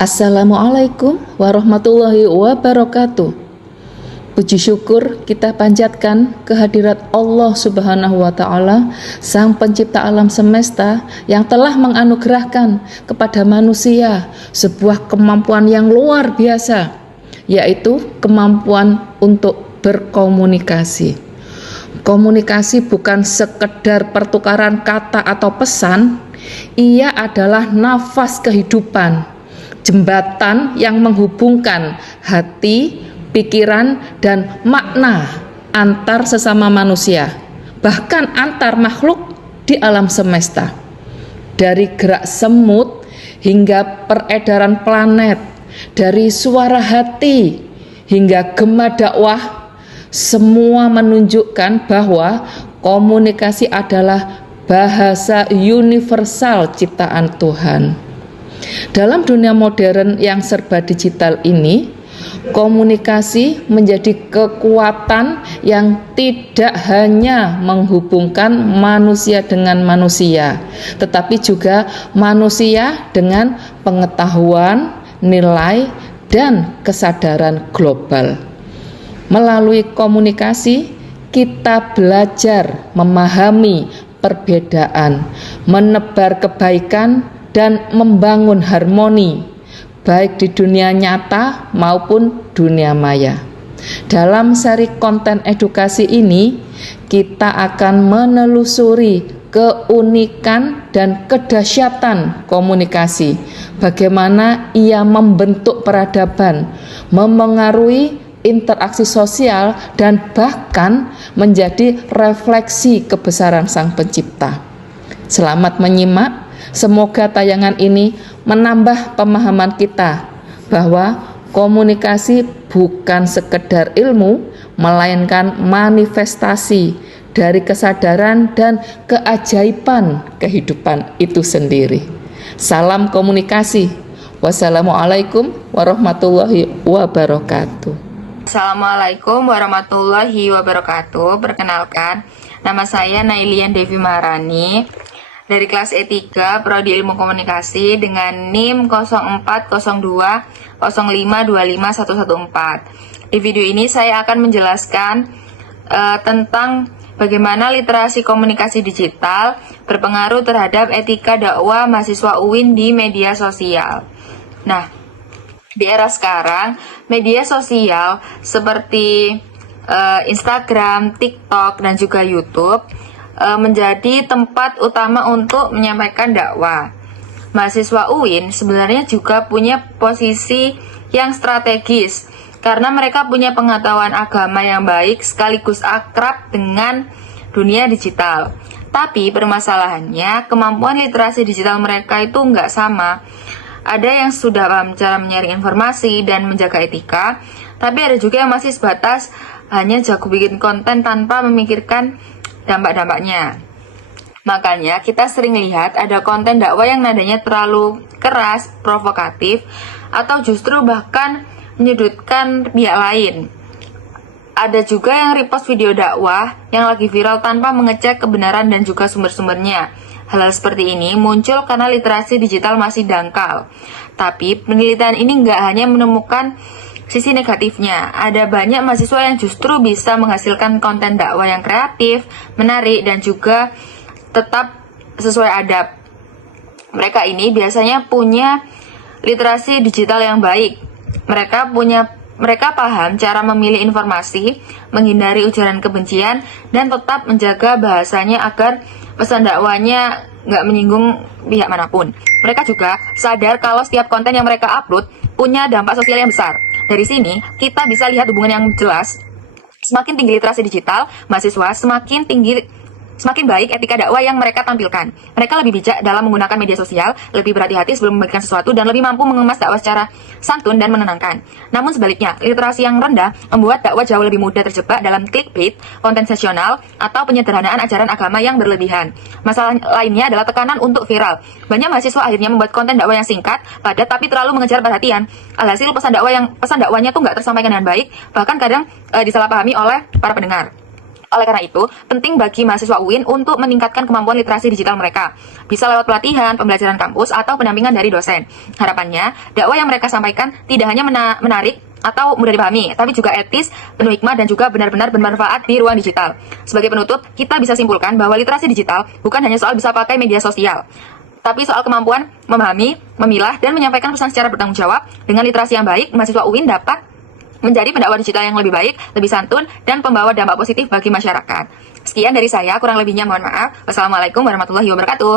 Assalamualaikum warahmatullahi wabarakatuh. Puji syukur kita panjatkan kehadirat Allah Subhanahu wa Ta'ala, Sang Pencipta alam semesta, yang telah menganugerahkan kepada manusia sebuah kemampuan yang luar biasa, yaitu kemampuan untuk berkomunikasi. Komunikasi bukan sekedar pertukaran kata atau pesan, ia adalah nafas kehidupan, jembatan yang menghubungkan hati, pikiran, dan makna antar sesama manusia, bahkan antar makhluk di alam semesta. Dari gerak semut hingga peredaran planet, dari suara hati hingga gema dakwah, semua menunjukkan bahwa komunikasi adalah bahasa universal ciptaan Tuhan. Dalam dunia modern yang serba digital ini, komunikasi menjadi kekuatan yang tidak hanya menghubungkan manusia dengan manusia, tetapi juga manusia dengan pengetahuan, nilai, dan kesadaran global. Melalui komunikasi, kita belajar memahami perbedaan, menebar kebaikan, dan membangun harmoni, baik di dunia nyata maupun dunia maya. Dalam seri konten edukasi ini, kita akan menelusuri keunikan dan kedahsyatan komunikasi, bagaimana ia membentuk peradaban, memengaruhi interaksi sosial, dan bahkan menjadi refleksi kebesaran Sang Pencipta. Selamat menyimak. Semoga tayangan ini menambah pemahaman kita bahwa komunikasi bukan sekedar ilmu, melainkan manifestasi dari kesadaran dan keajaiban kehidupan itu sendiri. Salam komunikasi. Wassalamualaikum warahmatullahi wabarakatuh. Assalamualaikum warahmatullahi wabarakatuh. Perkenalkan, nama saya Nailian Devi Maharani dari kelas E3 Prodi Ilmu Komunikasi dengan NIM 040205251114. Di video ini saya akan menjelaskan tentang bagaimana literasi komunikasi digital berpengaruh terhadap etika dakwah mahasiswa UIN di media sosial. Nah, di era sekarang, media sosial seperti Instagram, TikTok, dan juga YouTube menjadi tempat utama untuk menyampaikan dakwah. Mahasiswa UIN sebenarnya juga punya posisi yang strategis karena mereka punya pengetahuan agama yang baik sekaligus akrab dengan dunia digital. Tapi permasalahannya, kemampuan literasi digital mereka itu nggak sama. Ada yang sudah paham cara menyaring informasi dan menjaga etika, tapi ada juga yang masih sebatas hanya jago bikin konten tanpa memikirkan dampak-dampaknya. Makanya kita sering lihat ada konten dakwah yang nadanya terlalu keras, provokatif, atau justru bahkan menyudutkan pihak lain. Ada juga yang repost video dakwah yang lagi viral tanpa mengecek kebenaran dan juga sumber-sumbernya. Hal-hal seperti ini muncul karena literasi digital masih dangkal. Tapi penelitian ini nggak hanya menemukan sisi negatifnya, ada banyak mahasiswa yang justru bisa menghasilkan konten dakwah yang kreatif, menarik, dan juga tetap sesuai adab. Mereka ini biasanya punya literasi digital yang baik. Mereka paham cara memilih informasi, menghindari ujaran kebencian, dan tetap menjaga bahasanya agar pesan dakwahnya nggak menyinggung pihak manapun. Mereka juga sadar kalau setiap konten yang mereka upload punya dampak sosial yang besar. Dari sini, kita bisa lihat hubungan yang jelas. Semakin tinggi literasi digital, mahasiswa semakin baik etika dakwah yang mereka tampilkan. Mereka lebih bijak dalam menggunakan media sosial, lebih berhati-hati sebelum membagikan sesuatu, dan lebih mampu mengemas dakwah secara santun dan menenangkan. Namun sebaliknya, literasi yang rendah membuat dakwah jauh lebih mudah terjebak dalam clickbait, konten sensasional, atau penyederhanaan ajaran agama yang berlebihan. Masalah lainnya adalah tekanan untuk viral. Banyak mahasiswa akhirnya membuat konten dakwah yang singkat, padat, tapi terlalu mengejar perhatian. Alhasil pesan dakwahnya tuh nggak tersampaikan dengan baik, bahkan kadang disalahpahami oleh para pendengar. Oleh karena itu, penting bagi mahasiswa UIN untuk meningkatkan kemampuan literasi digital mereka. Bisa lewat pelatihan, pembelajaran kampus, atau pendampingan dari dosen. Harapannya, dakwah yang mereka sampaikan tidak hanya menarik atau mudah dipahami, tapi juga etis, penuh hikmah, dan juga benar-benar bermanfaat di ruang digital. Sebagai penutup, kita bisa simpulkan bahwa literasi digital bukan hanya soal bisa pakai media sosial, tapi soal kemampuan memahami, memilah, dan menyampaikan pesan secara bertanggung jawab. Dengan literasi yang baik, mahasiswa UIN dapat menjadi pendakwah digital yang lebih baik, lebih santun, dan pembawa dampak positif bagi masyarakat. Sekian dari saya, kurang lebihnya mohon maaf. Wassalamualaikum warahmatullahi wabarakatuh.